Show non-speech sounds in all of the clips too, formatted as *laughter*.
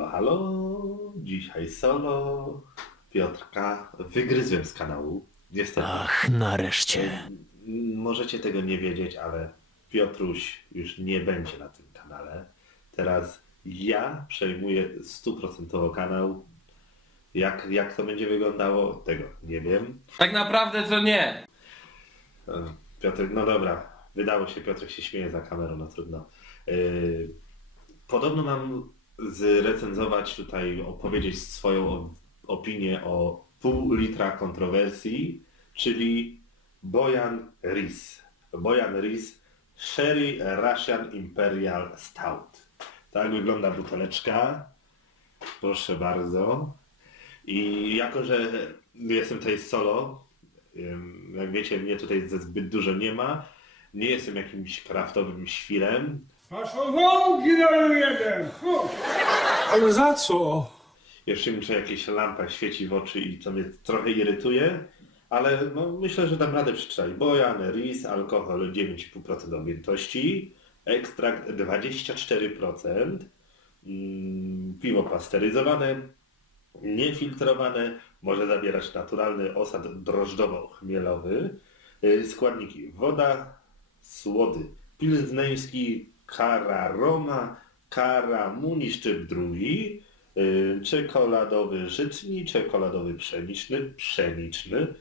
Halo, halo, dzisiaj solo. Piotrka wygryzłem z kanału. Niestety. Ach, nareszcie. Możecie tego nie wiedzieć, ale Piotruś już nie będzie na tym kanale. Teraz ja przejmuję stuprocentowo kanał. Jak, jak to będzie wyglądało, tego nie wiem. Tak naprawdę to nie. Piotr, no dobra, wydało się, Piotr się śmieje za kamerą, no trudno. Yy, Podobno mam zrecenzować tutaj, opowiedzieć swoją opinię o pół litra kontrowersji, czyli Bojan Ris. Bojan Ris Sherry Russian Imperial Stout. Tak wygląda buteleczka. Proszę bardzo. I jako, że jestem tutaj solo, jak wiecie, mnie tutaj zbyt dużo nie ma. Nie jestem jakimś kraftowym świrem. Fasowanki na jeden! Ale za co? Jeszcze mi tutaj jakieś lampa świeci w oczy i to mnie trochę irytuje, ale no, myślę, że dam radę przeczytać. Bojan, ris, alkohol 9,5% objętości, ekstrakt 24%, mm, piwo pasteryzowane, niefiltrowane, może zawierać naturalny osad drożdżowo-chmielowy, y, składniki woda, słody pilzneński, kara roma, kara muniszczyk drugi, y, czekoladowy żytni, czekoladowy pszeniczny, pszeniczny,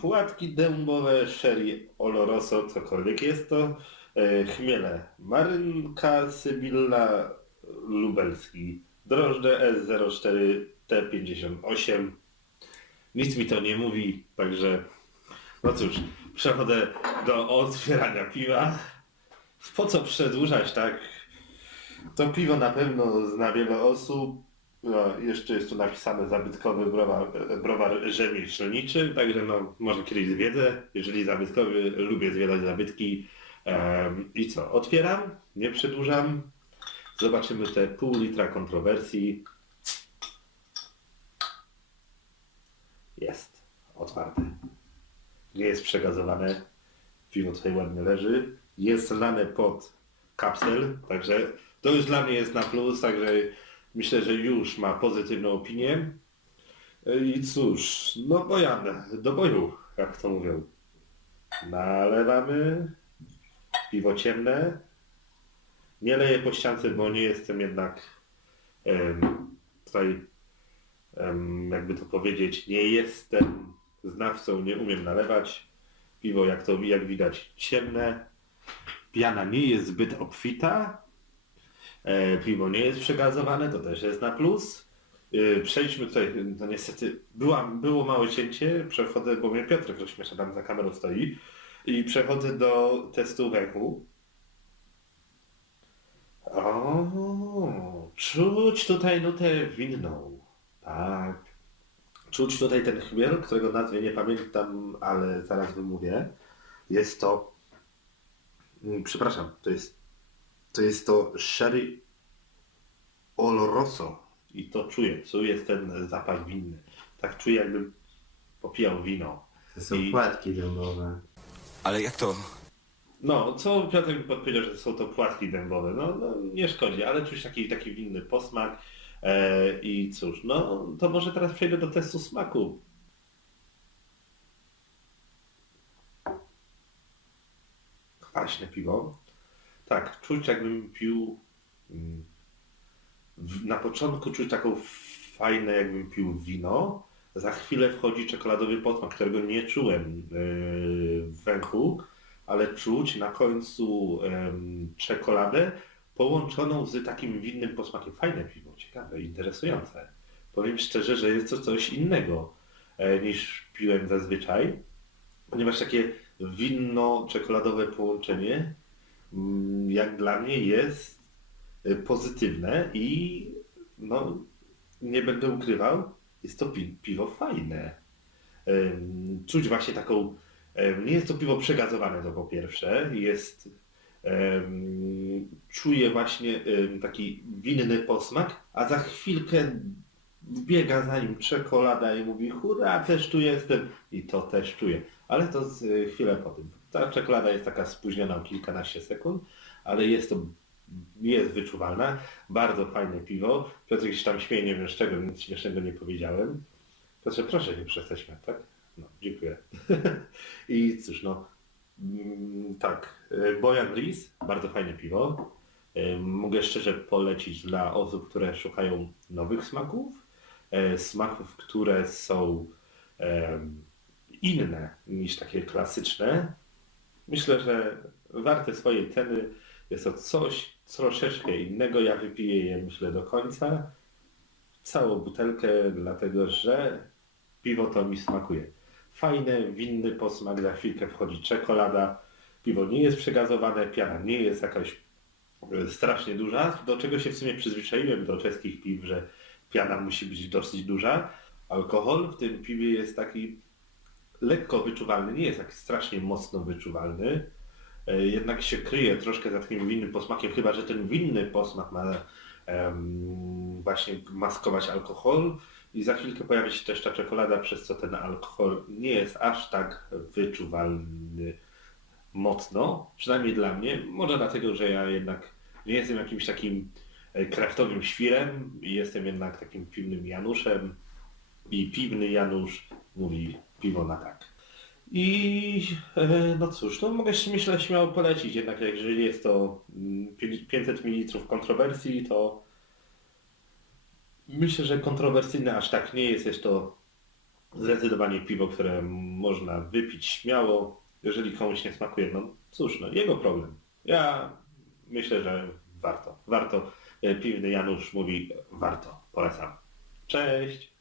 płatki dębowe, sherry oloroso, cokolwiek jest to, y, chmiele marynka, sybilla, lubelski, drożdże S04, T58. Nic mi to nie mówi, także no cóż, przechodzę do otwierania piwa. Po co przedłużać, tak? To piwo na pewno zna wiele osób. No, jeszcze jest tu napisane zabytkowy browar, browar rzemieślniczy, także no, może kiedyś zwiedzę. Jeżeli zabytkowy, lubię zwiedzać zabytki. I co? Otwieram, nie przedłużam. Zobaczymy te pół litra kontrowersji. Jest otwarte. Nie jest przegazowane. Piwo tutaj ładnie leży. Jest lane pod kapsel, także to już dla mnie jest na plus, także myślę, że już ma pozytywną opinię. I cóż, no Bojan, do boju, jak to mówią. Nalewamy. Piwo ciemne. Nie leję po ściance, bo nie jestem jednak em, tutaj, jakby to powiedzieć, nie jestem znawcą, nie umiem nalewać. Piwo, jak to jak widać, ciemne. Piana nie jest zbyt obfita. E, piwo nie jest przegazowane, to też jest na plus. E, przejdźmy tutaj, no niestety była, było małe cięcie, przechodzę, bo mnie Piotr rozśmiesza, tam za kamerą stoi. I przechodzę do testu węchu. O, czuć tutaj nutę winną. Tak. Czuć tutaj ten chmiel, którego nazwy nie pamiętam, ale zaraz wymówię. Jest to. Mm, Przepraszam, to jest. To jest to Sherry Oloroso. I to czuję. Czuję ten zapach winny. Tak czuję, jakbym popijał wino. To są I- płatki dębowe. Ale jak to? No, co Piotr mi podpowiedział, że są to płatki dębowe. No, no nie szkodzi, ale czuć taki, taki winny posmak. E, I cóż, no to może teraz przejdę do testu smaku. Kwaśne piwo. Tak, czuć jakbym pił. mm, Na początku czuć taką fajne, jakbym pił wino. Za chwilę wchodzi czekoladowy posmak, którego nie czułem yy, w węchu, ale czuć na końcu czekoladę połączoną z takim winnym posmakiem. Fajne piwo, ciekawe, interesujące. Powiem szczerze, że jest to coś innego e, niż piłem zazwyczaj, ponieważ takie winno-czekoladowe połączenie mm, jak dla mnie jest e, pozytywne i no nie będę ukrywał, jest to pi piwo fajne. Czuć właśnie taką, nie jest to piwo przegazowane to po pierwsze, jest czuję właśnie taki winny posmak, a za chwilkę wbiega za nim czekolada i mówi hurra, też tu jestem i to też czuję. Ale to z, chwilę po tym. Ta czekolada jest taka spóźniona o kilkanaście sekund, ale jest to jest wyczuwalna. Bardzo fajne piwo. Piotr się tam śmieje, nie wiem z czego, nic śmiesznego nie powiedziałem. Piotrze, proszę nie przestać śmiać, tak? No, dziękuję. *laughs* I cóż, no, mm, tak, e, Bojan Ris, bardzo fajne piwo. E, Mogę szczerze polecić dla osób, które szukają nowych smaków, smaków, które są inne niż takie klasyczne. Myślę, że warte swojej ceny jest to coś troszeczkę innego. Ja wypiję je, myślę, do końca. Całą butelkę, dlatego że piwo to mi smakuje. Fajny, winny posmak, za chwilkę wchodzi czekolada. Piwo nie jest przegazowane, piana nie jest jakaś e, strasznie duża, do czego się w sumie przyzwyczaiłem do czeskich piw, że piana musi być dosyć duża. Alkohol w tym piwie jest taki lekko wyczuwalny, nie jest taki strasznie mocno wyczuwalny. E, Jednak się kryje troszkę za takim winnym posmakiem, chyba że ten winny posmak ma em, właśnie maskować alkohol. I za chwilkę pojawi się też ta czekolada, przez co ten alkohol nie jest aż tak wyczuwalny mocno, przynajmniej dla mnie. Może dlatego, że ja jednak nie jestem jakimś takim e, kraftowym świrem, jestem jednak takim piwnym Januszem i piwny Janusz mówi piwo na tak. I e, no cóż, no mogę myślę śmiało polecić, jednak jeżeli jest to mm, 500 ml kontrowersji, to myślę, że kontrowersyjne aż tak nie jest. Jest to zdecydowanie piwo, które można wypić śmiało. Jeżeli komuś nie smakuje, no cóż, no jego problem. Ja myślę, że warto. Warto. E, Piwny Janusz mówi warto. Polecam. Cześć.